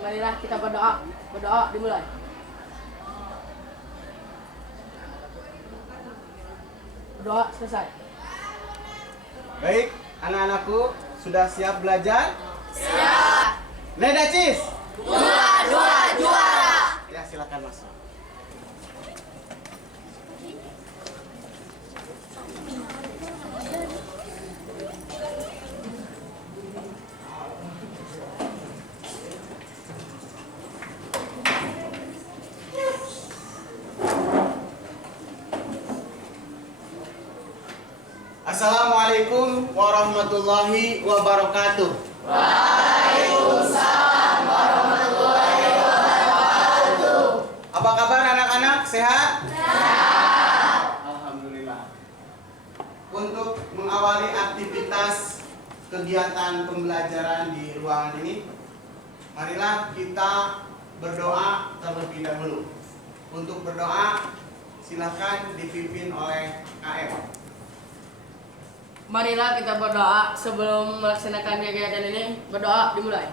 Marilah kita berdoa. Berdoa dimulai. Berdoa selesai. Baik, anak-anakku sudah siap belajar? Siap. Nedacis. Juara. Ya, silakan masuk. Assalamualaikum warahmatullahi wabarakatuh. Waalaikumsalam warahmatullahi wabarakatuh. Apa kabar anak-anak? Sehat? Sehat. Alhamdulillah. Untuk mengawali aktivitas kegiatan pembelajaran di ruangan ini, marilah kita berdoa terlebih dahulu. Untuk berdoa, silakan dipimpin oleh KM. Marilah kita berdoa sebelum melaksanakan kegiatan ini. Berdoa dimulai.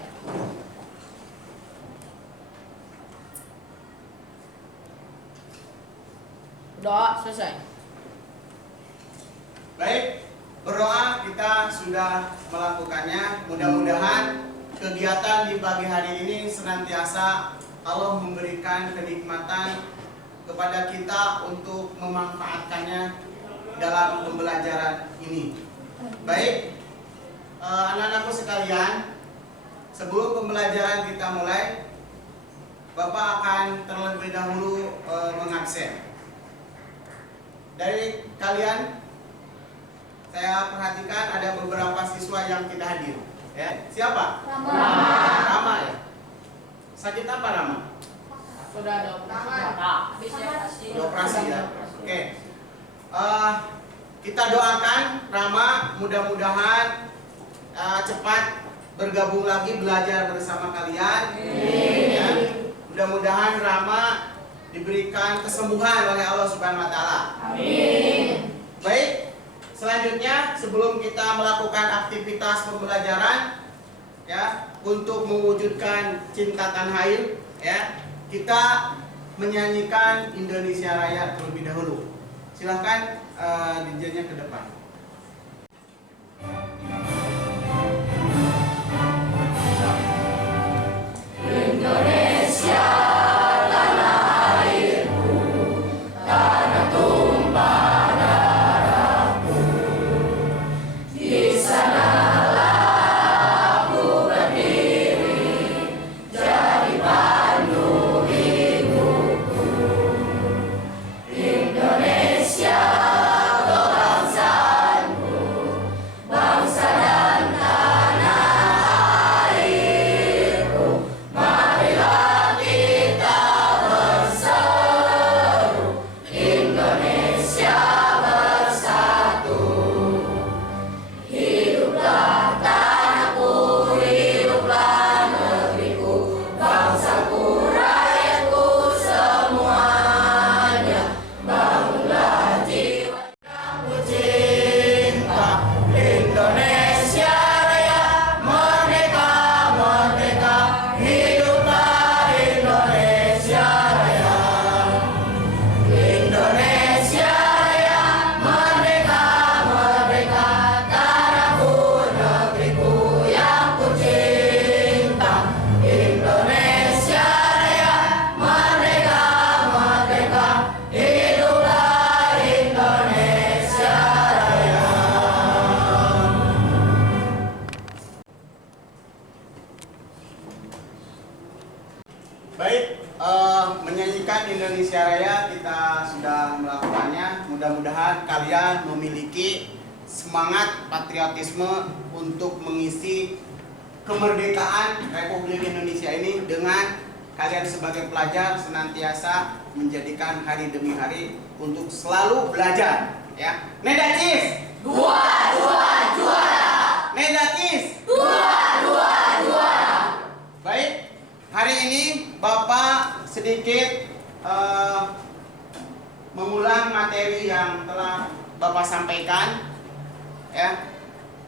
Berdoa selesai. Baik, berdoa kita sudah melakukannya. Mudah-mudahan kegiatan di pagi hari ini senantiasa Allah memberikan kenikmatan kepada kita untuk memanfaatkannya dalam pembelajaran ini. Baik, anak-anakku sekalian, sebelum pembelajaran kita mulai, Bapak akan terlebih dahulu mengabsen. Dari kalian, saya perhatikan ada beberapa siswa yang tidak hadir. Ya, siapa? Rama ya. Sakit apa Rama? Sudah ada Operasi ya. Oke. Kita doakan Rama mudah-mudahan cepat bergabung lagi belajar bersama kalian. Ya. Mudah-mudahan Rama diberikan kesembuhan oleh Allah Subhanahu wa taala. Amin. Baik, selanjutnya sebelum kita melakukan aktivitas pembelajaran ya, untuk mewujudkan cinta tanah air ya, kita menyanyikan Indonesia Raya terlebih dahulu. Silahkan DJ-nya ke depan. Indonesia tanah airku, tanah tumpah darahku. Di sanalah aku berdiri, jadi pandu hidupku. Indonesia kebangsaanku, bangsa dan tanah airku. Marilah kita berseru, Indonesia bersatu. Hiduplah tanahku, hiduplah negeriku, bangsaku, rakyatku semuanya. Bangunlah jiwa kamu cinta, Indonesia Raya, merdeka, merdeka. Hiduplah Indonesia Raya. Indonesia Raya, merdeka, merdeka. Tanahku, negeriku yang ku cinta. Indonesia Raya, merdeka, merdeka. Hiduplah Indonesia Raya. Baik, menyanyikan Indonesia Raya kita sudah melakukannya. Mudah-mudahan kalian memiliki semangat patriotisme untuk mengisi kemerdekaan Republik Indonesia ini dengan kalian sebagai pelajar senantiasa menjadikan hari demi hari untuk selalu belajar. Ya, Nedacis. Juara. Nedacis. Juara. Baik, hari ini Bapak sedikit mengulang materi yang telah Bapak sampaikan ya,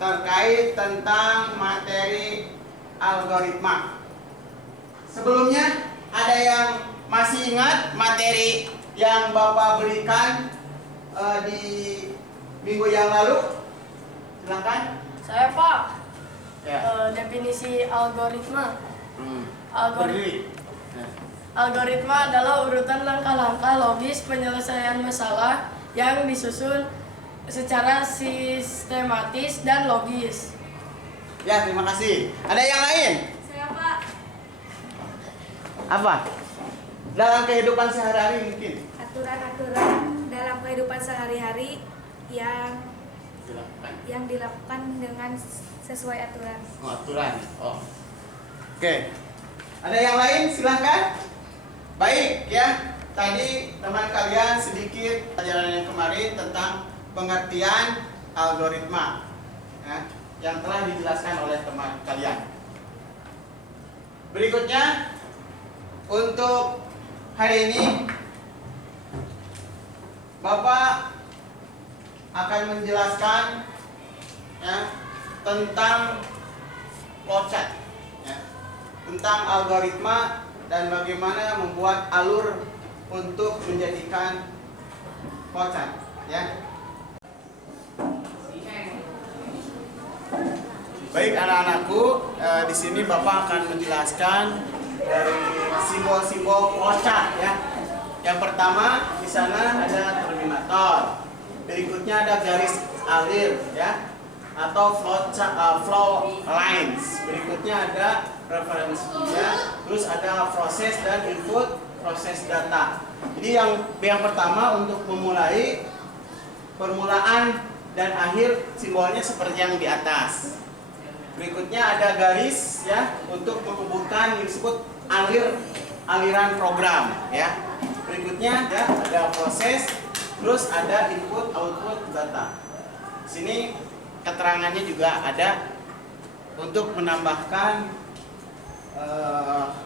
terkait tentang materi algoritma. Sebelumnya ada yang masih ingat materi yang Bapak berikan di minggu yang lalu? Silakan. Saya Pak. Ya. Definisi algoritma. Berdiri. Algoritma adalah urutan langkah-langkah logis penyelesaian masalah yang disusun secara sistematis dan logis. Ya, terima kasih. Ada yang lain? Saya Pak, Apa? Dalam kehidupan sehari-hari mungkin. aturan-aturan dalam kehidupan sehari-hari yang Silakan. dilakukan dengan sesuai aturan. Oh, aturan. Oh. Oke. Ada yang lain? Silakan. Baik ya. Tadi teman kalian sedikit pelajaran yang kemarin tentang pengertian algoritma ya, yang telah dijelaskan oleh teman kalian. Berikutnya untuk hari ini Bapak akan menjelaskan ya, tentang flowchart ya, tentang algoritma dan bagaimana membuat alur untuk menjadikan flowchart ya. Baik anak-anakku, di sini Bapak akan menjelaskan dari simbol-simbol flowchart ya. Yang pertama di sana ada terminator, berikutnya ada garis alir ya, atau flow lines, berikutnya ada referensinya, terus ada proses dan input proses data. Jadi yang pertama untuk memulai permulaan dan akhir simbolnya seperti yang di atas. Berikutnya ada garis ya untuk menghubungkan yang disebut aliran program ya. Berikutnya ya, ada proses, terus ada input output data. Sini keterangannya juga ada untuk menambahkan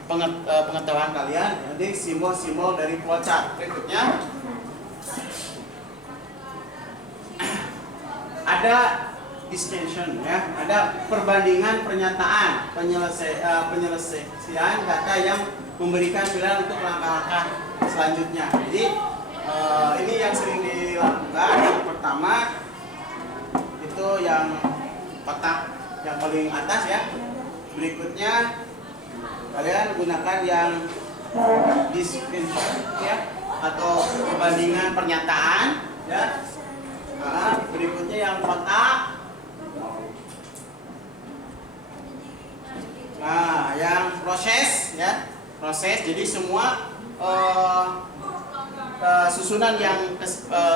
pengetahuan kalian. Jadi simbol-simbol dari flowchart. Berikutnya ada distinction ya, ada perbandingan pernyataan penyelesaian data yang memberikan pilihan untuk langkah-langkah selanjutnya. Jadi ini yang sering dilakukan. Yang pertama itu yang kotak yang paling atas ya. Berikutnya kalian gunakan yang distinction ya, atau perbandingan pernyataan ya. Berikutnya yang kotak. Nah, yang proses ya, proses. Jadi semua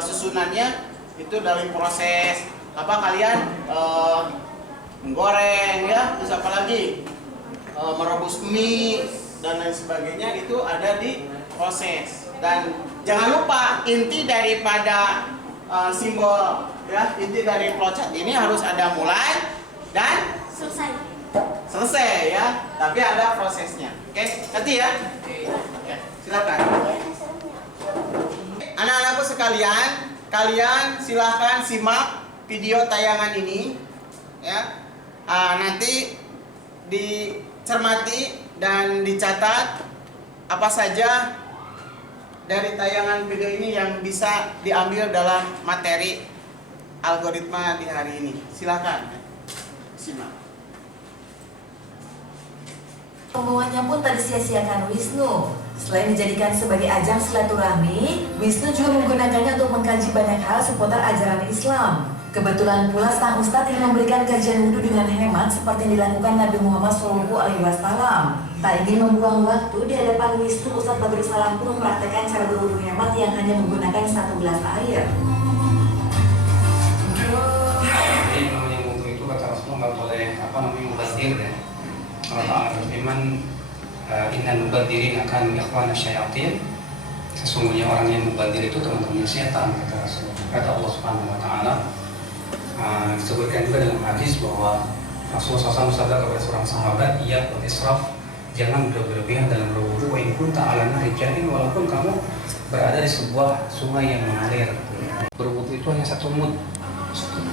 susunannya itu dari proses apa kalian menggoreng ya, terus apa lagi merebus mie dan lain sebagainya itu ada di proses. Dan jangan lupa inti daripada simbol ya, inti dari flowchart ini harus ada mulai dan selesai ya, tapi ada prosesnya. Oke, ngerti ya? Oke, silakan. Anak-anakku sekalian, kalian silakan simak video tayangan ini ya. Nanti dicermati dan dicatat apa saja dari tayangan video ini yang bisa diambil dalam materi algoritma di hari ini. Silakan simak. Omongannya pun tak disia-siakan Wisnu. Selain dijadikan sebagai ajang silaturahmi, Wisnu juga menggunakannya untuk mengkaji banyak hal seputar ajaran Islam. Kebetulan pula sang Ustadz yang memberikan kajian wudhu dengan hemat seperti yang dilakukan Nabi Muhammad SAW. Tak ingin membuang waktu, di hadapan Wisnu, Ustadz Badrul Salam pun mempraktekkan cara berwudhu hemat yang hanya menggunakan 1 gelas air. Jadi namanya wudhu itu kata Rasulullah nggak boleh mubazir ya. Allah Ta'ala berfirman, inna mubadirin akan ikhwana syayatin. Sesungguhnya orang yang mubazir itu teman-temannya setan, kata Rasulullah. Kata Allah Subhanahu Wa Ta'ala. Disebutkan juga dalam hadis bahwa Rasulullah SAW bersabda kepada seorang sahabat, ia berisraf, jangan berlebihan dalam berwudu. Wa in kunta ala nahri jarin, walaupun kamu berada di sebuah sungai yang mengalir. Berwudu itu hanya 1 mud.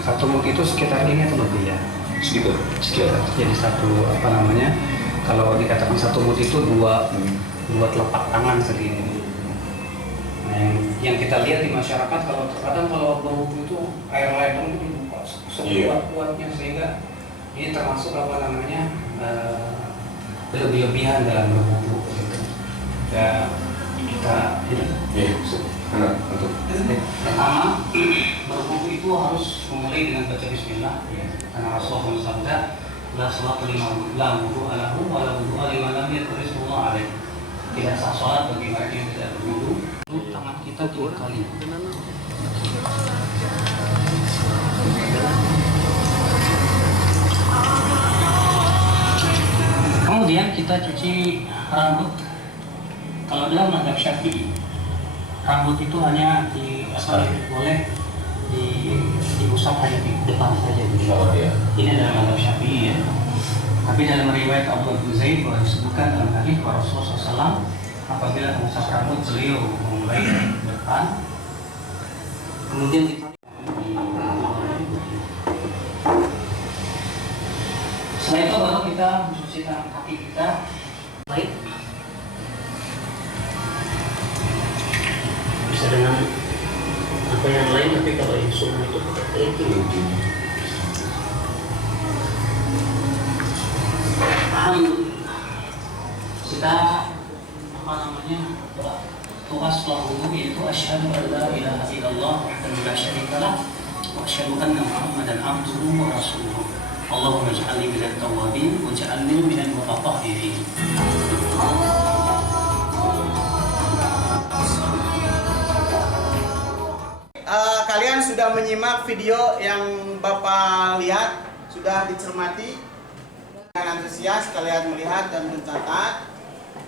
1 mud itu sekitar ini atau lebih ya? Sekitar. Jadi Kalau dikatakan satu mut itu dua telapak tangan segini. Nah, yang kita lihat di masyarakat kalau terkadang kalau berwudu itu air ledeng itu dibuka sekuat-kuatnya sehingga ini termasuk apa namanya berlebihan dalam berwudu gitu. Ya kita untuk pertama berwudu itu harus memulai dengan baca Bismillah karena Rasulullah bersabda la salata liman la wudu'a lahu wa la wudu'a liman lam yadhkur ismallah alaihi. Tidak sah salat bagi mereka yang tidak berwudu. Tangan kita 3 kali. Kemudian kita cuci rambut. Kalau dalam mazhab Syafi'i, rambut itu hanya boleh diusap hanya di depan saja. Ini dalam mazhab Syafi'i ya. Tapi dalam riwayat Abdullah bin Zaid disebutkan dalam hadis Rasulullah SAW apabila mengusap rambut beliau memulai dari depan, kemudian kita setelah itu baru kita mencuci tangan kaki kita baik bisa dengan apa yang lain, tapi kalau yang semua itu itu kita apa namanya doa setelah wudu yaitu asyhadu an la ilaha illallah wahdahu la syarika lah wa asyhadu anna muhammadan abduhu wa rasuluhu. Allahumma ij'alni minat tawwabin wa ij'alni minal mutatahhirin. Kalian sudah menyimak video yang Bapak lihat, sudah dicermati dengan antusias, kalian melihat dan mencatat.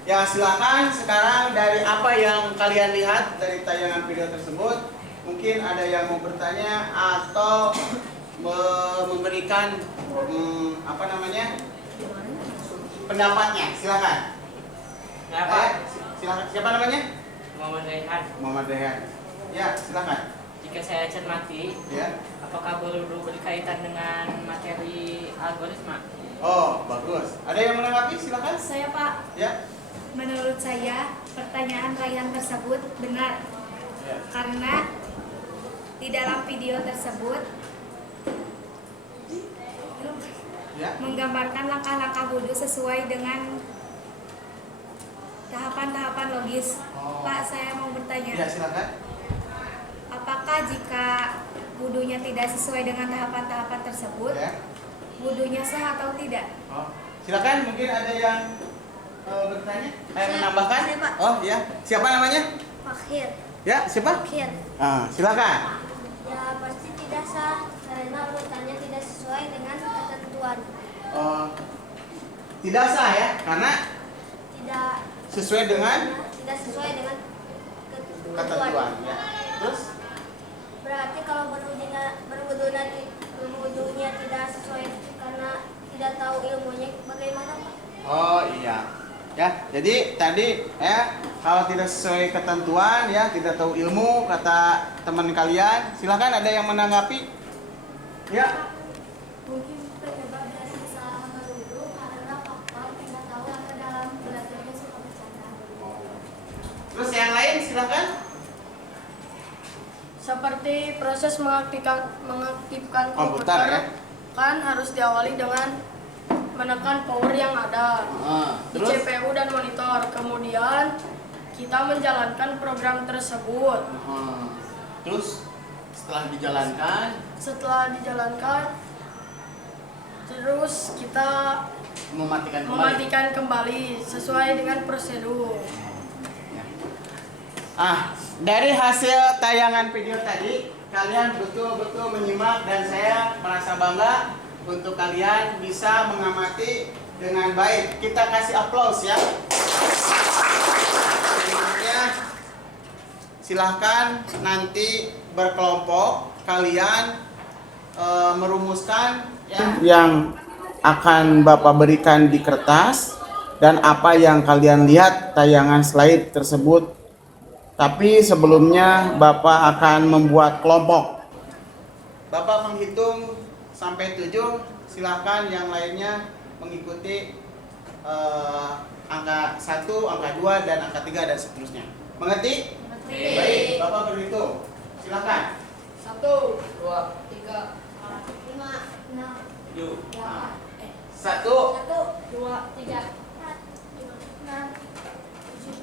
Ya silakan sekarang dari apa yang kalian lihat dari tayangan video tersebut, mungkin ada yang mau bertanya atau memberikan apa namanya pendapatnya, silakan. Silakan. Siapa namanya? Muhammad Rehan. Muhammad Rehan. Ya silakan. Jika saya cermati, Ya. apakah wudu berkaitan dengan materi algoritma? Oh bagus. Ada yang menanggapi? Silakan. Saya Pak, Ya. menurut saya pertanyaan Rayhan tersebut benar. Ya. Karena di dalam video tersebut Ya. menggambarkan langkah-langkah wudhu sesuai dengan tahapan-tahapan logis. Oh. Pak, saya mau bertanya, Ya silakan. apakah jika wudhunya tidak sesuai dengan tahapan-tahapan tersebut, Ya. wudhunya sah atau tidak? Oh. Silakan, mungkin ada yang bertanya, menambahkan? Saya, Pak. Oh ya, siapa namanya? Fakhir. Ya, siapa? Fakhir. Silakan. Ya pasti tidak sah karena urutannya tidak sesuai dengan ketentuan. Tidak sah ya, karena Tidak sesuai dengan tidak sesuai dengan ketentuan. Ya. Terus? Berarti kalau berwudunya tidak sesuai karena tidak tahu ilmunya, bagaimana Pak? Oh iya. Ya, jadi tadi ya kalau tidak sesuai ketentuan ya, tidak tahu ilmu kata teman kalian, silakan ada yang menanggapi? Ya. Mungkin penyebab dari kesalahan berwudu karena faktor tidak tahu apa dalam belajarnya suka bercanda. Terus yang lain silakan. Seperti proses mengaktifkan Komputer, ya. kan harus diawali dengan menekan power yang ada di Terus? CPU dan monitor. Kemudian kita menjalankan program tersebut. Terus setelah dijalankan, Terus kita mematikan kembali sesuai dengan prosedur. Dari hasil tayangan video tadi, kalian betul-betul menyimak dan saya merasa bangga untuk kalian bisa mengamati dengan baik. Kita kasih aplaus ya. Selanjutnya, silahkan nanti berkelompok kalian merumuskan ya, yang akan Bapak berikan di kertas dan apa yang kalian lihat tayangan slide tersebut. Tapi sebelumnya Bapak akan membuat kelompok. Bapak menghitung sampai 7, silahkan yang lainnya mengikuti angka 1, angka 2, dan angka 3 dan seterusnya. Mengerti? Baik, Bapak berhitung. Silakan. 1, 2, 3, 5, 6, 8, 1, 2, 3, 4, 5, 6, 7,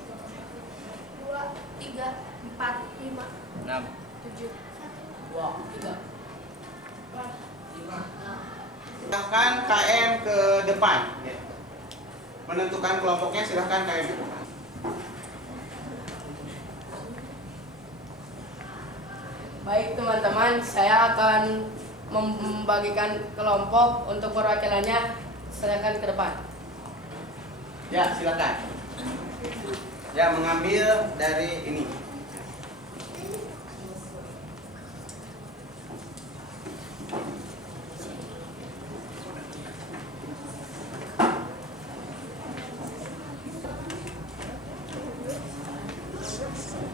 2, 3, 4, 5, 6, 7, 2, 3. Silahkan KM ke depan. Menentukan kelompoknya silahkan KM ke depan. Baik teman-teman, saya akan membagikan kelompok untuk perwakilannya. Silakan ke depan. Ya, silakan. Ya, mengambil dari ini.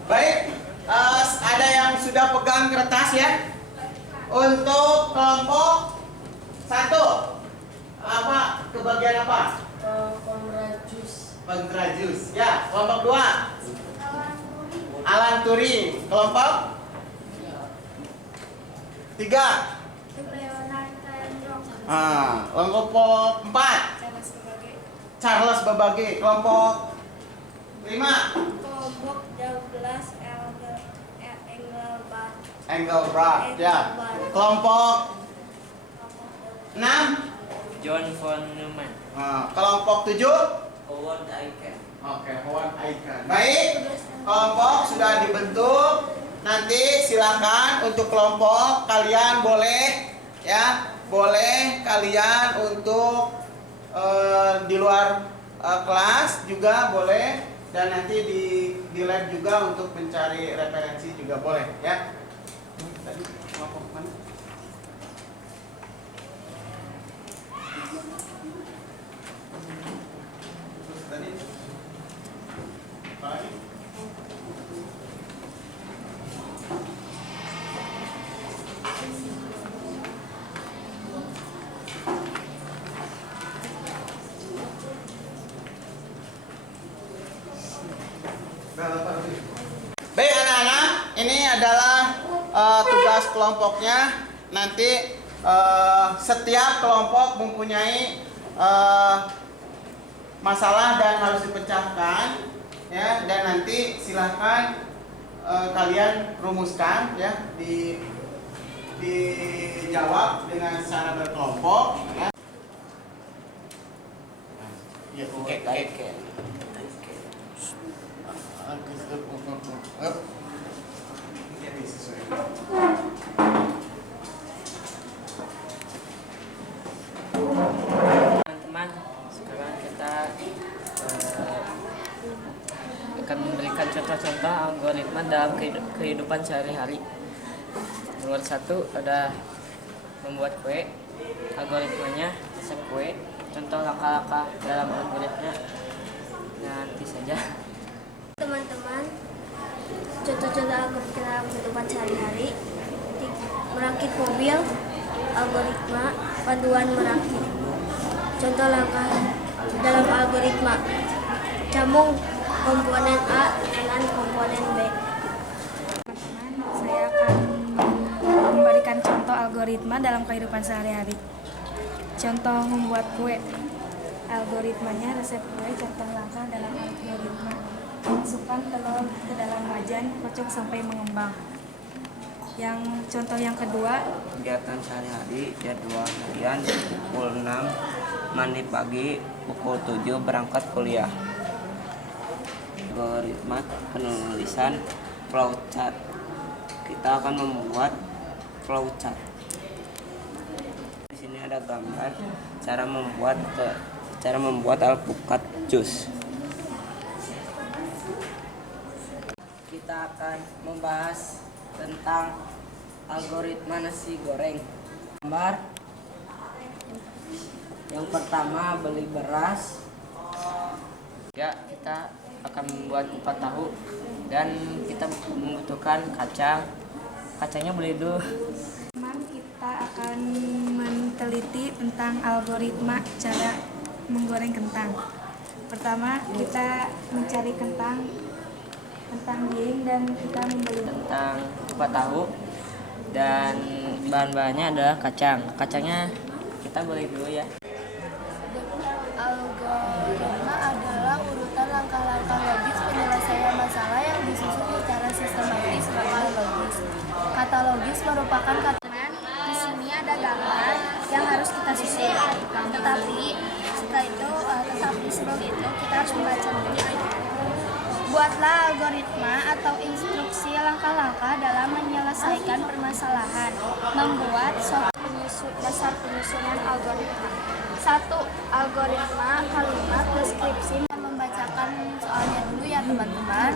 Baik, ada yang sudah pegang kertas ya? Untuk kelompok 1, apa kebagian apa? Kongrajus. Kongrajus. Ya, kelompok 2, Alan Turing. Kelompok 3, Leonard Tendrong, kelompok 4, Charles Babbage. Kelompok 5, kelompok Douglas Engelbart. Ya. Kelompok 6, John von Neumann. kelompok 7, Howard Aiken. oke, Howard Aiken. Baik, kelompok sudah dibentuk. Nanti silakan untuk kelompok kalian boleh ya, boleh kalian untuk di luar kelas juga boleh, dan nanti di lab juga untuk mencari referensi juga boleh ya. Tadi kelompok mana? Terus tadi apa lagi? Baik anak-anak, ini adalah tugas kelompoknya. Nanti setiap kelompok mempunyai masalah dan harus dipecahkan ya, dan nanti silahkan kalian rumuskan ya, dijawab dengan secara berkelompok ya. Ya, oke. Jadi sesuai. Teman-teman, sekarang kita akan memberikan contoh-contoh algoritma dalam kehidupan sehari-hari. Nomor 1 ada membuat kue. Algoritmanya resep kue. Contoh langkah-langkah dalam algoritma nanti saja. Teman-teman, contoh-contoh algoritma dalam kehidupan sehari-hari: merakit mobil, algoritma panduan merakit. Contoh langkah dalam algoritma: sambung komponen A dengan komponen B. Teman-teman, saya akan memberikan contoh algoritma dalam kehidupan sehari-hari. Contoh membuat kue. Algoritmanya resep kue. Contoh langkah dalam algoritma: masukkan telur ke dalam wajan, kocok sampai mengembang. Yang contoh yang kedua, Kegiatan sehari-hari jadwal harian pukul 6 mandi pagi, pukul 7 berangkat kuliah. Algoritma penulisan flowchart. Kita akan membuat flowchart. Di sini ada gambar cara membuat alpukat jus. Kita akan membahas tentang algoritma nasi goreng. Gambar yang pertama, beli beras. Ya, kita akan membuat kupat tahu dan kita membutuhkan kacang. Kacangnya beli dulu. teman, kita akan meneliti tentang algoritma cara menggoreng kentang. Pertama, kita mencari kentang giling dan kita membeli Tentang kupat tahu dan bahan-bahannya adalah kacang. Kacangnya kita beli dulu ya. Algoritma adalah urutan langkah-langkah logis penyelesaian masalah yang disusun secara sistematis serta logis. Kata logis merupakan kata. Di sini ada gambar yang harus kita susun. Tetapi sebelum itu kita harus membaca dulu. Buatlah algoritma atau instruksi langkah-langkah dalam menyelesaikan permasalahan. Membuat dasar penyusunan algoritma. 1. Algoritma kalimat deskripsi. Membacakan soalnya dulu ya teman-teman.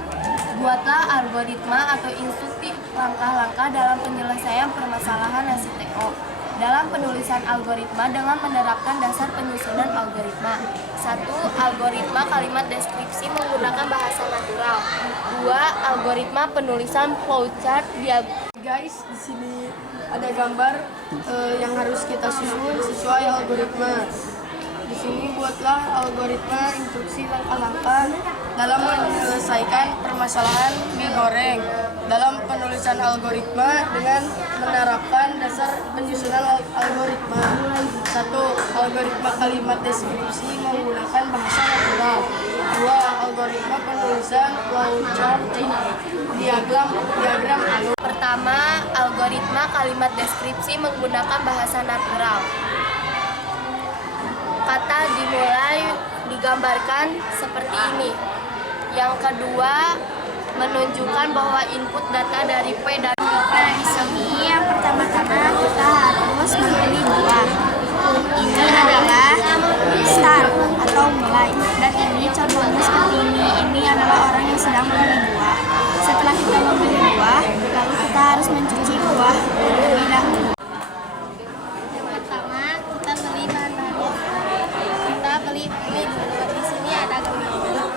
Buatlah algoritma atau instruksi langkah-langkah dalam penyelesaian permasalahan STO. Dalam penulisan algoritma dengan menerapkan dasar penyusunan algoritma. 1. Algoritma kalimat deskripsi menggunakan bahasa natural. 2. Algoritma penulisan flowchart Guys, di sini ada gambar yang harus kita susun sesuai algoritma. Di sini buatlah algoritma instruksi langkah-langkah dalam menyelesaikan permasalahan mie goreng. Dalam penulisan algoritma dengan menerapkan dasar penyusunan algoritma. 1. Algoritma kalimat deskripsi menggunakan bahasa natural. 2. Algoritma penulisan flowchart diagram alur. Pertama, algoritma kalimat deskripsi menggunakan bahasa natural. Kata dimulai digambarkan seperti ini. Yang kedua, menunjukkan bahwa input data dari P dan Nah, di sini yang pertama-tama kita harus memilih buah. Ini adalah start atau mulai. Dan ini contohnya seperti ini. Ini adalah orang yang sedang memilih buah. Setelah kita memilih buah, lalu kita harus mencuci buah terlebih dahulu. Yang pertama, kita beli bahan-bahannya. Kita beli mie dulu. Di sini ada gambar.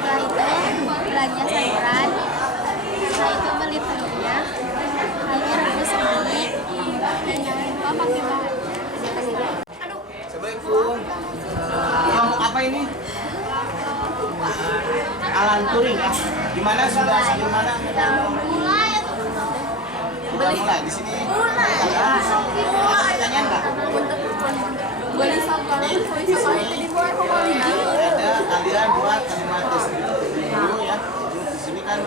Setelah itu belanja sayuran. Setelah itu beli telurnya. Lalu rebus mie. Dan jangan lupa pakai bahan. Assalamualaikum. Kelompok apa ini? Alan Turing. Gimana sudah sampai mana? Udah mulai di sini. Pertanyaan nggak? Ada kalian buat kalimat deskripsi dulu ya. Di sini kan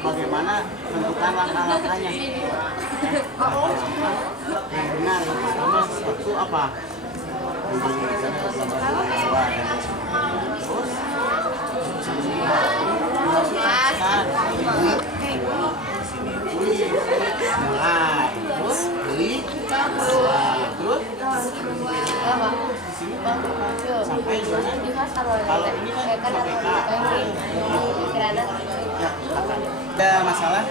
bagaimana tentukan langkah-langkahnya. Yang benar yang pertama itu apa? Terus beli terus sini sampai kalau ini kan sampai ada masalah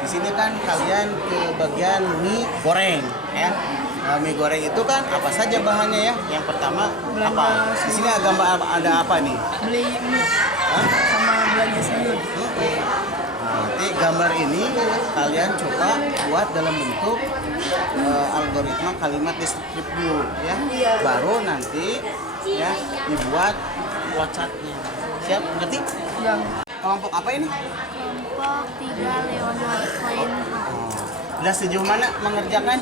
di sini kan kalian ke bagian mie goreng ya. Mie goreng itu kan apa saja bahannya ya? Yang pertama apa? Di sini ada apa nih? Beli mie sama belanja sayur. Nanti gambar ini kalian coba buat dalam bentuk algoritma kalimat deskriptif dulu ya. Baru nanti ya dibuat flowchartnya. Siap? Ngerti? Yang Kelompok apa ini? kelompok 3 Leonard Cohen. Udah sejauh mana mengerjakan?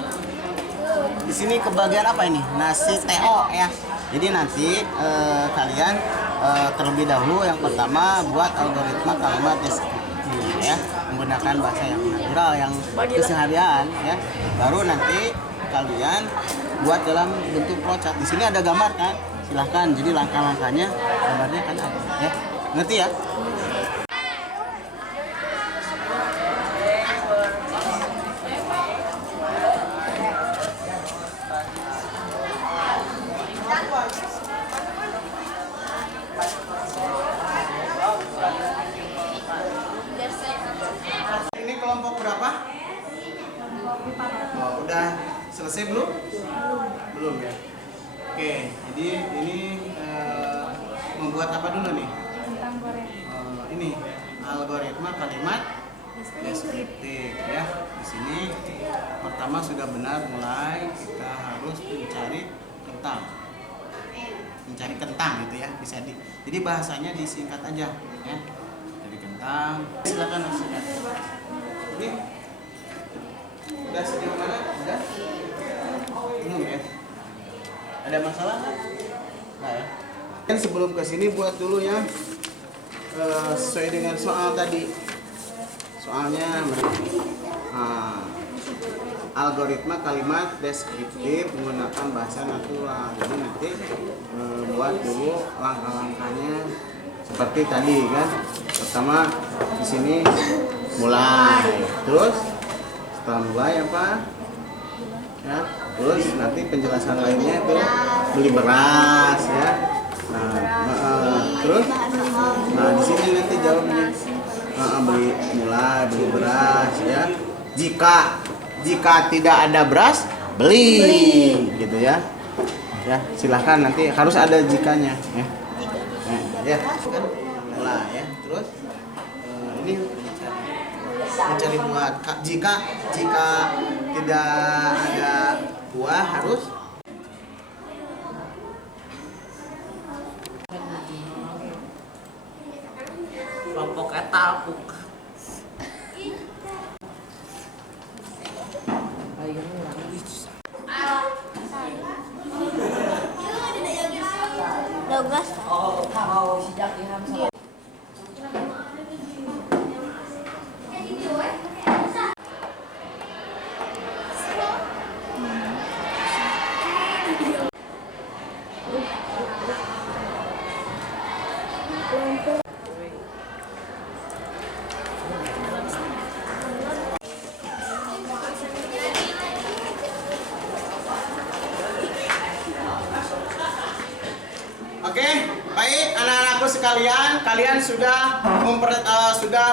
Di sini ke bagian apa ini? Nasi TO ya. Jadi nanti kalian terlebih dahulu yang pertama buat algoritma kalimat deskriptif ya, menggunakan bahasa yang natural yang keseharian ya. Baru nanti kalian buat dalam bentuk flowchart. Di sini ada gambar kan? Silahkan. Jadi langkah-langkahnya gambarnya kan ada ya. Ngerti ya? Ini kelompok berapa? Oh, udah selesai belum? Belum ya. Oke, jadi ini membuat apa dulu nih? Kentang goreng. Ini algoritma kalimat deskriptif ya. Di sini pertama sudah benar mulai kita harus mencari kentang. mencari kentang gitu ya, bisa jadi bahasanya disingkat aja ya. Cari kentang. Silakan Mas. Ini udah sejauh mana? Udah? Belum ya? Ada masalah nggak? Nggak ya? Dan sebelum ke sini buat dulu ya sesuai dengan soal tadi. Soalnya algoritma kalimat deskriptif menggunakan bahasa natural. Jadi nanti buat dulu langkah-langkahnya seperti tadi kan. Pertama di sini mulai, terus setelah mulai apa? Ya, terus nanti penjelasan lainnya itu beli beras ya. Terus di sini nanti jawabnya beli beras ya. Jika tidak ada beras, beli gitu ya. Ya, silahkan nanti harus ada jikanya ya. Ya, kan mulai ya. Terus ini mencari buah. Jika tidak ada buah harus Kelompok eta buka. Douglas. Mau sejak Ilham sama Oke, baik anak-anakku sekalian, kalian sudah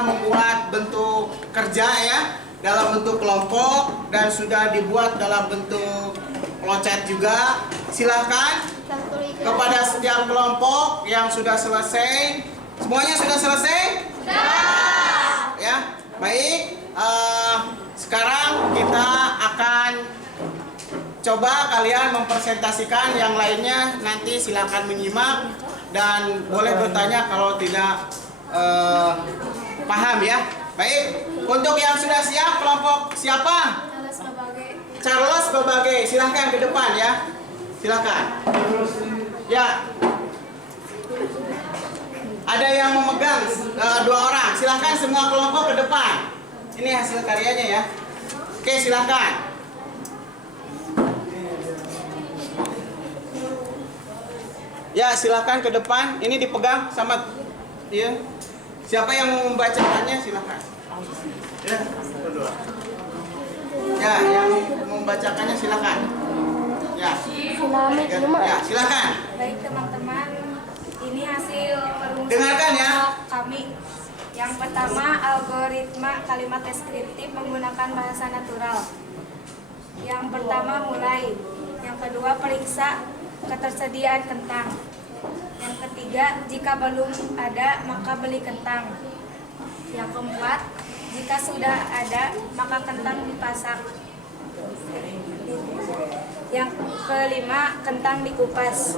membuat bentuk kerja ya dalam bentuk kelompok dan sudah dibuat dalam bentuk flowchart juga. Silahkan kepada setiap kelompok yang sudah selesai. Semuanya sudah selesai? Sudah. Ya, baik. Sekarang kita akan coba kalian mempresentasikan, yang lainnya nanti silakan menyimak dan boleh bertanya kalau tidak paham ya. Baik, untuk yang sudah siap, kelompok siapa? Charles Babage, silahkan ke depan ya. Silahkan. Ya. Ada yang memegang 2 orang, silahkan semua kelompok ke depan. Ini hasil karyanya ya. Oke, silahkan. Ya, silakan ke depan. Ini dipegang sama dia. Siapa yang mau membacakannya silakan. Ya, berdua. Ya, yang mau membacakannya silakan. Ya. Ya, silakan. Baik teman-teman, ini hasil perumusan Dengarkan ya. kami. Yang pertama, algoritma kalimat deskriptif menggunakan bahasa natural. Yang pertama, mulai. Yang kedua, periksa ketersediaan kentang. Yang ketiga, jika belum ada maka beli kentang. Yang keempat, jika sudah ada maka kentang dipasak. Yang kelima, kentang dikupas.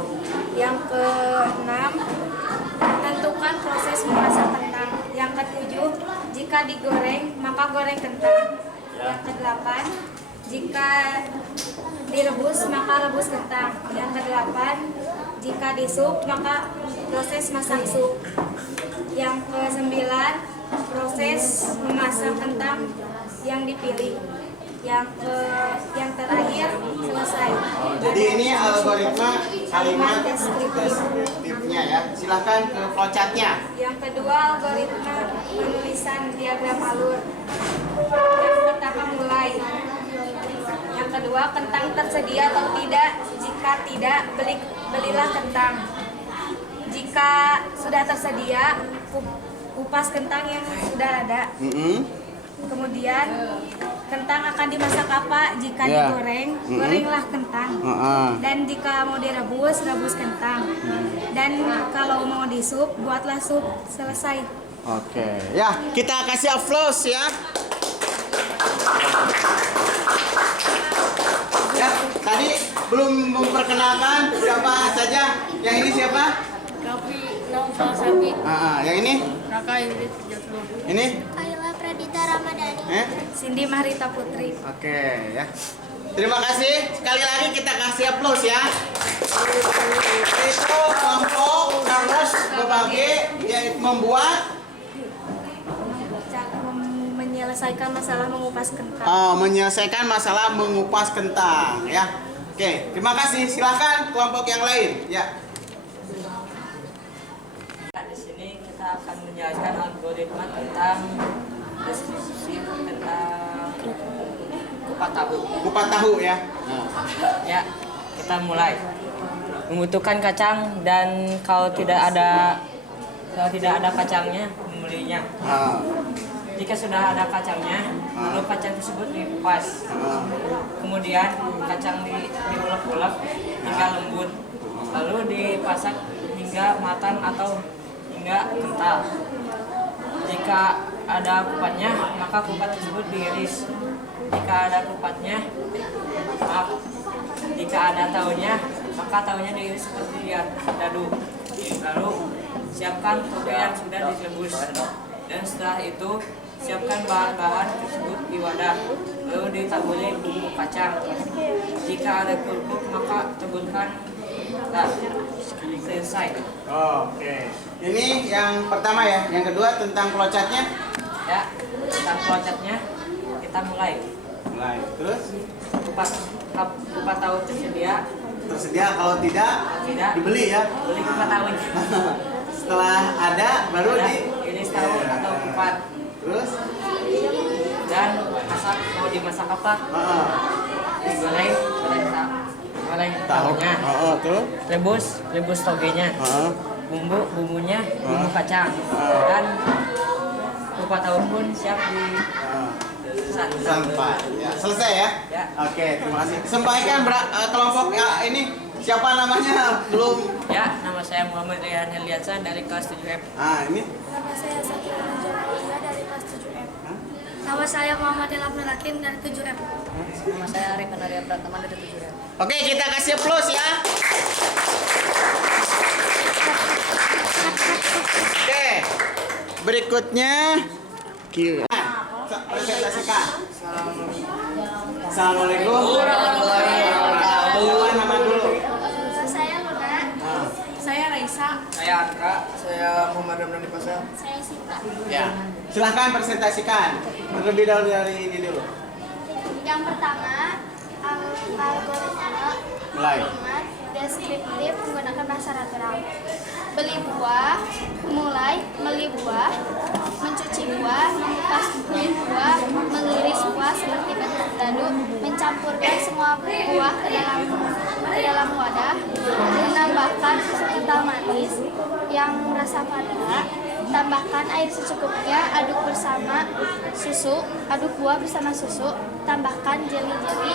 Yang keenam, tentukan proses memasak kentang. Yang ketujuh, jika digoreng maka goreng kentang. Yang kedelapan, jika direbus maka rebus kentang. Yang kedelapan, jika disup maka proses masak sup. Yang kesembilan, proses memasak kentang yang dipilih. Yang terakhir, selesai. Jadi ini algoritma kalimat deskriptifnya ya. Silahkan ke flowchartnya. Yang kedua, algoritma penulisan diagram alur. Yang pertama, mulai. Yang kedua, kentang tersedia atau tidak. Jika tidak, belilah kentang. Jika sudah tersedia, kupas kentang yang sudah ada. Kemudian, kentang akan dimasak apa? Jika digoreng, gorenglah kentang. Dan jika mau direbus, rebus kentang. Dan kalau mau disup, buatlah sup. Selesai. Oke, ya kita kasih applause ya. Ya, tadi belum memperkenalkan siapa saja. Yang ini siapa? Raffi Naufal Sabi. Yang ini? Raka Ingrid Jatlo. Ini? Kayla Pradita Ramadhani. Cindy Mahrita Putri. Oke ya. Terima kasih. Sekali lagi kita kasih aplaus ya. Itu kelompok harus berbagi yang membuat Menyelesaikan masalah mengupas kentang. menyelesaikan masalah mengupas kentang ya. Oke, terima kasih. Silakan kelompok yang lain ya. Di sini kita akan menjelaskan algoritma tentang deskripsi tentang kupat tahu. Kupat tahu ya. Ya, kita mulai. Membutuhkan kacang dan kalau tidak ada kacangnya, membelinya. Jika sudah ada kacangnya, lalu kacang tersebut dikupas. Kemudian kacang diulek-ulek hingga lembut. Lalu dipasak hingga matang atau hingga kental. Jika ada kupatnya, maka kupat tersebut diiris. Jika ada kupatnya, jika ada tahunya, maka tahunya diiris seperti dadu. Lalu siapkan toge yang sudah direbus. Dan setelah itu siapkan bahan-bahan tersebut di wadah, lalu ditaburi bumbu kacang. Jika ada kerupuk maka taburkan. Nah, selesai. Oke. Ini yang pertama ya. Yang kedua tentang pelocatnya. Ya, tentang pelocatnya kita mulai. Terus Kupat tahu tersedia. Kalau tidak dibeli ya. Beli kupat tahu. Setelah ada baru iris tahu atau kupat. Terus Dan mau dimasak apa? Digoreng tahunya. Rebus togenya. Bumbunya bumbu kacang. Dan kupat tahu pun siap di sampai. Ya, selesai ya? Ya. Oke, terima kasih. Sampaikan kelompok ini siapa namanya? Belum. Ya, nama saya Muhammad Rian Heliansa dari kelas 7F. Ini. Nama saya Satriana Jamalia dari kelas 7F. Nama saya Muhammad Ilham Melakin dari 7F. Nama saya Arif Anaria Pratama dari 7F. Oke, kita kasih plus ya. Oke. Berikutnya presentasikan. Assalamualaikum warahmatullahi wabarakatuh. Nama dulu. Saya Luna. Saya Raisa. Saya Andra. Saya Muhammad Ramdhani Pasha. Saya Sinta. Ya. Silahkan presentasikan. Terlebih dahulu dari ini dulu. Yang pertama, algoritma Mulai. kalimat deskriptif menggunakan bahasa natural. Beli buah, mulai beli buah, mencuci buah, mengupas kulit buah, mengiris buah seperti bentuk dadu, mencampurkan semua buah ke dalam wadah, menambahkan susu kental manis yang rasa vanila, tambahkan air secukupnya, aduk bersama susu, aduk buah bersama susu, tambahkan jeli-jeli,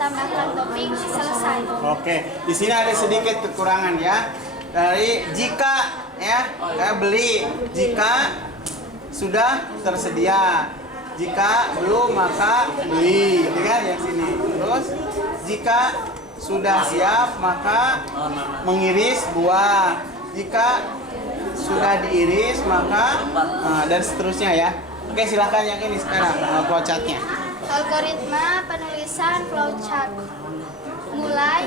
tambahkan topping, selesai. Oke, di sini ada sedikit kekurangan ya. Dari jika ya, beli, jika sudah tersedia, jika belum maka beli, gitu kan yang sini. Terus jika sudah siap maka mengiris buah, jika sudah diiris maka dan seterusnya ya. Oke, silakan yang ini sekarang flowchartnya. Algoritma penulisan flowchart. Mulai,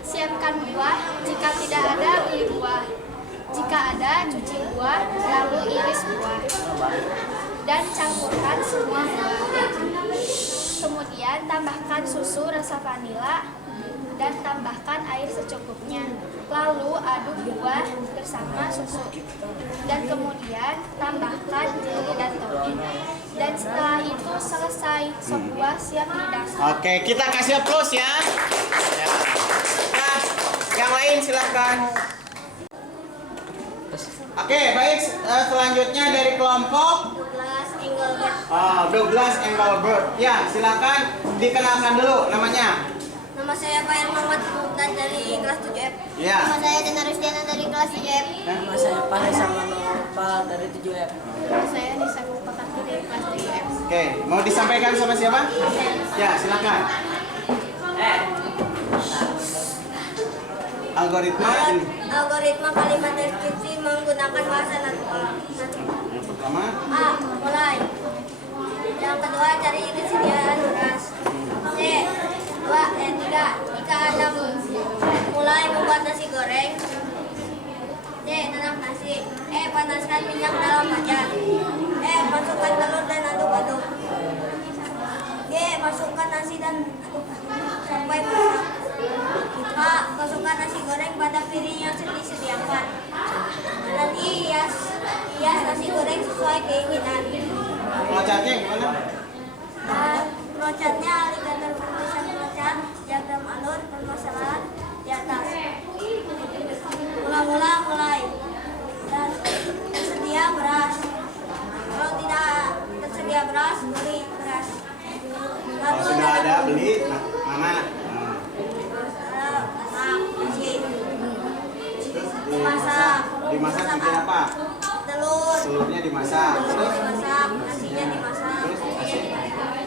siapkan buah, jika tidak ada beli buah. Jika ada, cuci buah, lalu iris buah. Dan campurkan semua buah. Kemudian tambahkan susu rasa vanila dan tambahkan air secukupnya. Lalu aduk buah bersama susu. Dan kemudian tambahkan jeli dan topping. Dan setelah itu selesai, sop buah siap dihidangkan. Oke, kita kasih plus ya. Nah, yang lain silakan. Oke, baik. Selanjutnya dari kelompok Douglas Engelbert. Ya, silakan dikenalkan dulu namanya. Nama saya Pak Muhammad Mukhtar dari kelas 7F. Ya. Nama saya Dena Rusdiana dari kelas 7F. Nama saya Pak Manopal dari 7F. Nama saya Nisa Mukhtar dari kelas 7F. Oke, mau disampaikan sama siapa? Ya, silakan. Algoritma ini. Algoritma kalimat deskripsi menggunakan bahasa natural. Yang pertama. A. Mulai. Yang kedua, cari kesediaan beras. C. 3. Jika Anda mulai membuat nasi goreng. D. Nanak nasi. E. Panaskan minyak dalam wajan. E. Masukkan telur dan aduk-aduk. G. Masukkan nasi dan aduk-aduk sampai masak. H. Masukkan nasi goreng pada piring yang disediakan. Dan I. Hias nasi goreng sesuai keinginan. Flowchartnya gimana? Flowchartnya alligator penulisan flowchart, diagram alur, permasalahan di atas. Mula-mula mulai. Dan tersedia beras. Kalau tidak tersedia beras, beli beras. Kalau sudah ada beli, mana? Dimasak. Dimasak bikin apa? Telur. Telurnya dimasak. Telur dimasak, nasinya dimasak.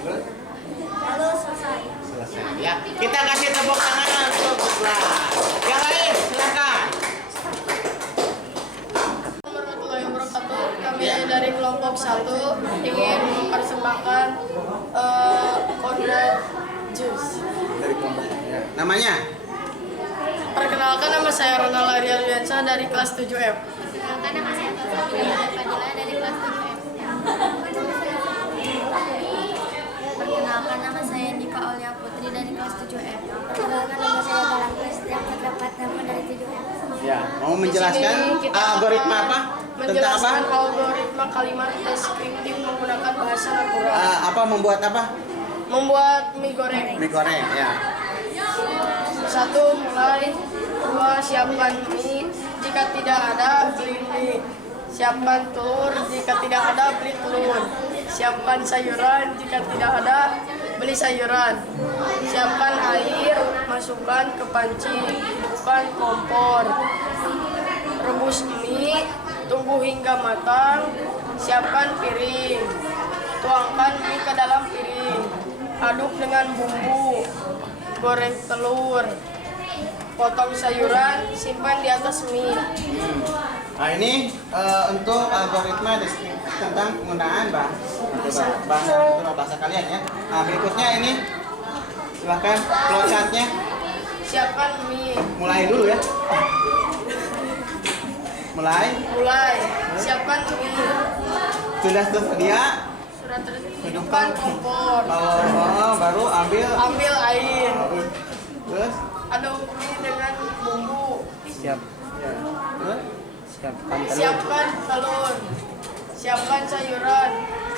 Terus? Lalu selesai. Selesai. Ya, kita kasih tepuk tangan untuk Pusla. Yang lain, silakan. Warahmatullahi wabarakatuh. Kami dari kelompok 1 ingin mempersembahkan corned juice. Dari kelompok. Ya. Namanya? Perkenalkan, nama saya Ronald Arialiansa dari kelas 7F. Perkenalkan, nama saya Fadila dari kelas 7F. Perkenalkan, nama saya Nika Aulia Putri dari kelas 7F. Perkenalkan, nama saya Galang Kristi yang terdapat nama dari 7F. Ya, mau menjelaskan Di sini kita algoritma apa? Tentang apa? Menjelaskan algoritma kalimat deskriptif menggunakan bahasa natural. Apa membuat apa? Membuat mie goreng. Mie goreng, ya. 1. Mulai. 2. Siapkan mie. Jika tidak ada, beli mie. Siapkan telur. Jika tidak ada, beli telur. Siapkan sayuran. Jika tidak ada, beli sayuran. Siapkan air. Masukkan ke panci. Hidupkan kompor. Rebus mie. Tunggu hingga matang. Siapkan piring. Tuangkan mie ke dalam piring. Aduk dengan bumbu. Goreng telur. Potong sayuran, simpan di atas mie. Nah, ini untuk algoritma deskriptif tentang penggunaan bahasa kalian ya. Nah, berikutnya ini silakan flowchartnya. Siapkan mie. Mulai dulu ya. Mulai. Siapkan mie. Sudah tersedia. Sudah hidupkan kompor. Baru Ambil air. Terus Aduk mie dengan bumbu. siap. Ya. Terus Siapkan telur. Siapkan sayuran.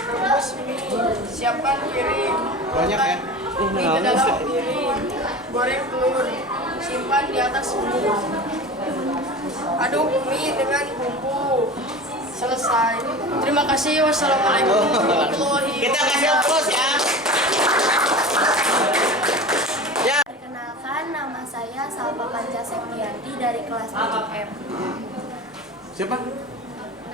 Rebus mie. Siapkan piring. Banyak ya. Mie ke dalam piring. Goreng telur. Simpan di atas mie. Aduk mie dengan bumbu. Selesai. Terima kasih. Wassalamualaikum warahmatullahi wabarakatuh. Kita kasih applause ya. Perkenalkan, nama saya Salva Panca Septianti dari kelas 7F. Siapa?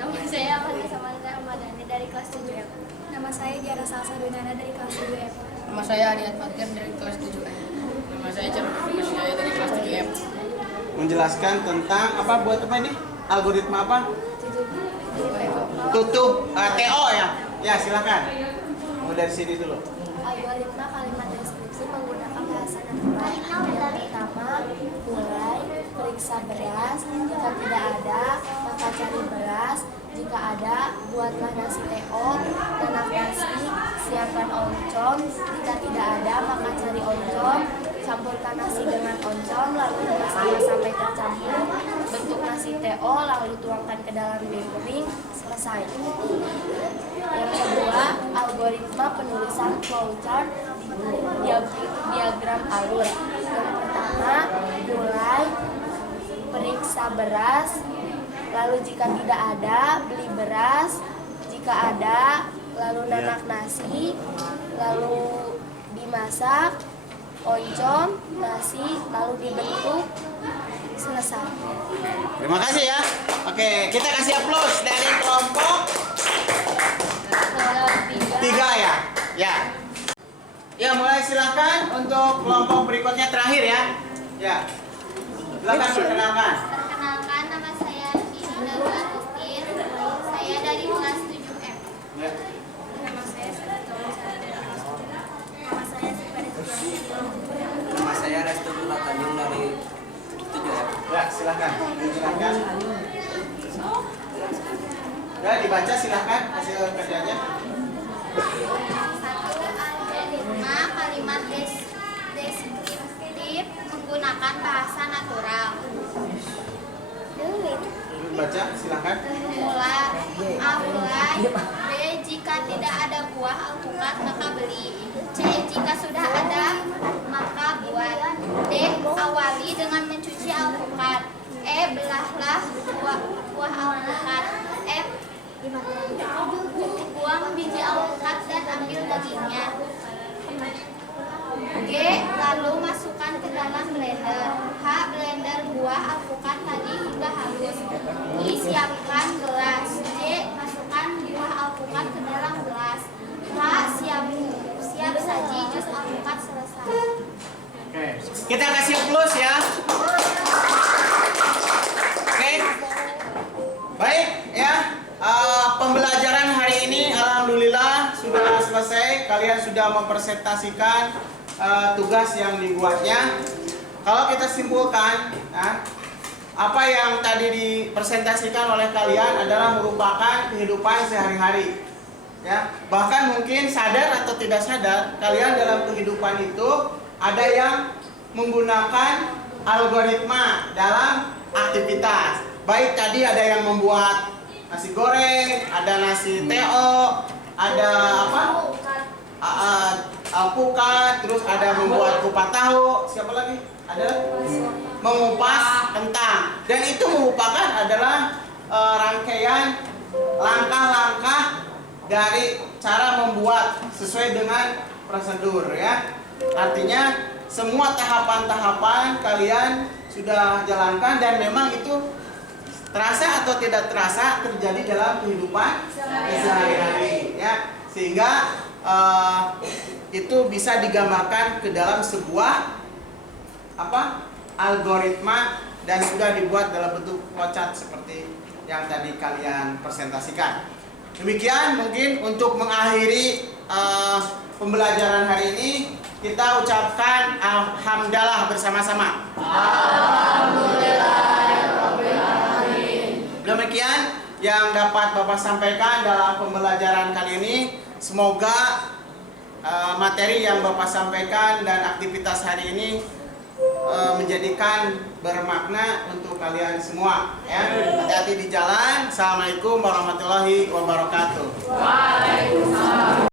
Nama saya Fadila Samantha Ahmadani dari kelas 7F. Nama saya Diana Salsa Dunana dari kelas 7F. Nama saya Ariat Fatir dari kelas 7F. Nama saya Cerman Masyaya dari kelas 7F. Menjelaskan tentang apa buat apa ini? Algoritma apa? Tutup TO ya. Ya, silakan. Mau dari sini dulu. Algoritma kalimat deskripsi menggunakan bahasa natural. Yang pertama, mulai, periksa beras. Jika tidak ada, maka cari beras. Jika ada, buatlah nasi TO, nanak nasi, siapkan oncom. Jika tidak ada, maka cari oncom. Campurkan nasi dengan oncom, lalu masak sampai tercampur. Bentuk nasi TO, lalu tuangkan ke dalam piring. Selesai. Yang kedua, algoritma penulisan flowchart diagram alur. Yang pertama, mulai, periksa beras. Lalu jika tidak ada, beli beras. Jika ada, lalu nanak nasi. Lalu dimasak, oncom, nasi, lalu dibentuk. Selesai. Terima kasih ya. Oke, kita kasih aplaus dari kelompok 3 ya. Ya. Ya, mulai silakan untuk kelompok berikutnya terakhir ya. Ya. Silakan perkenalkan. Perkenalkan, nama saya Indah Agustin. Saya dari kelas 7M. Ya. Nama saya Saratola dari kelas 7M. Nama saya Sifari Nama saya Restu Tanjung dari 7M. Ya, silakan. Silakan. Ya, dibaca silakan hasil kerjanya. Satu, algoritma kalimat deskriptif menggunakan bahasa natural. Baca silakan. Mulai. B. Jika tidak ada buah alpukat maka beli. C. Jika sudah ada maka buat. D. Awali dengan mencuci alpukat. E. Belahlah buah alpukat. F. Buang biji alpukat dan ambil dagingnya. G. Lalu masukkan ke dalam blender. H. Blender buah alpukat tadi hingga halus. I. Siapkan gelas. J. Masukkan buah alpukat ke dalam gelas. H. Siap saji jus alpukat selesai. Oke. Kita kasih plus ya. Oke. Baik ya. Pembelajaran hari ini alhamdulillah sudah selesai. Kalian sudah mempresentasikan tugas yang dibuatnya. Kalau kita simpulkan, apa yang tadi dipresentasikan oleh kalian adalah merupakan kehidupan sehari-hari. Ya, bahkan mungkin sadar atau tidak sadar, kalian dalam kehidupan itu ada yang menggunakan algoritma dalam aktivitas. Baik tadi ada yang membuat nasi goreng, ada nasi teo, ada apa? Alpukat, terus ada membuat kupat tahu, siapa lagi? Ada mengupas kentang. Dan itu merupakan adalah rangkaian langkah-langkah dari cara membuat sesuai dengan prosedur ya. Artinya semua tahapan-tahapan kalian sudah jalankan dan memang itu terasa atau tidak terasa terjadi dalam kehidupan sehari-hari ya. Sehingga itu bisa digambarkan ke dalam sebuah algoritma dan sudah dibuat dalam bentuk flowchart seperti yang tadi kalian presentasikan. Demikian mungkin untuk mengakhiri pembelajaran hari ini kita ucapkan alhamdulillah bersama-sama. Demikian yang dapat Bapak sampaikan dalam pembelajaran kali ini. Semoga materi yang Bapak sampaikan dan aktivitas hari ini menjadikan bermakna untuk kalian semua ya. Hati-hati di jalan. Assalamualaikum warahmatullahi wabarakatuh. Waalaikumsalam.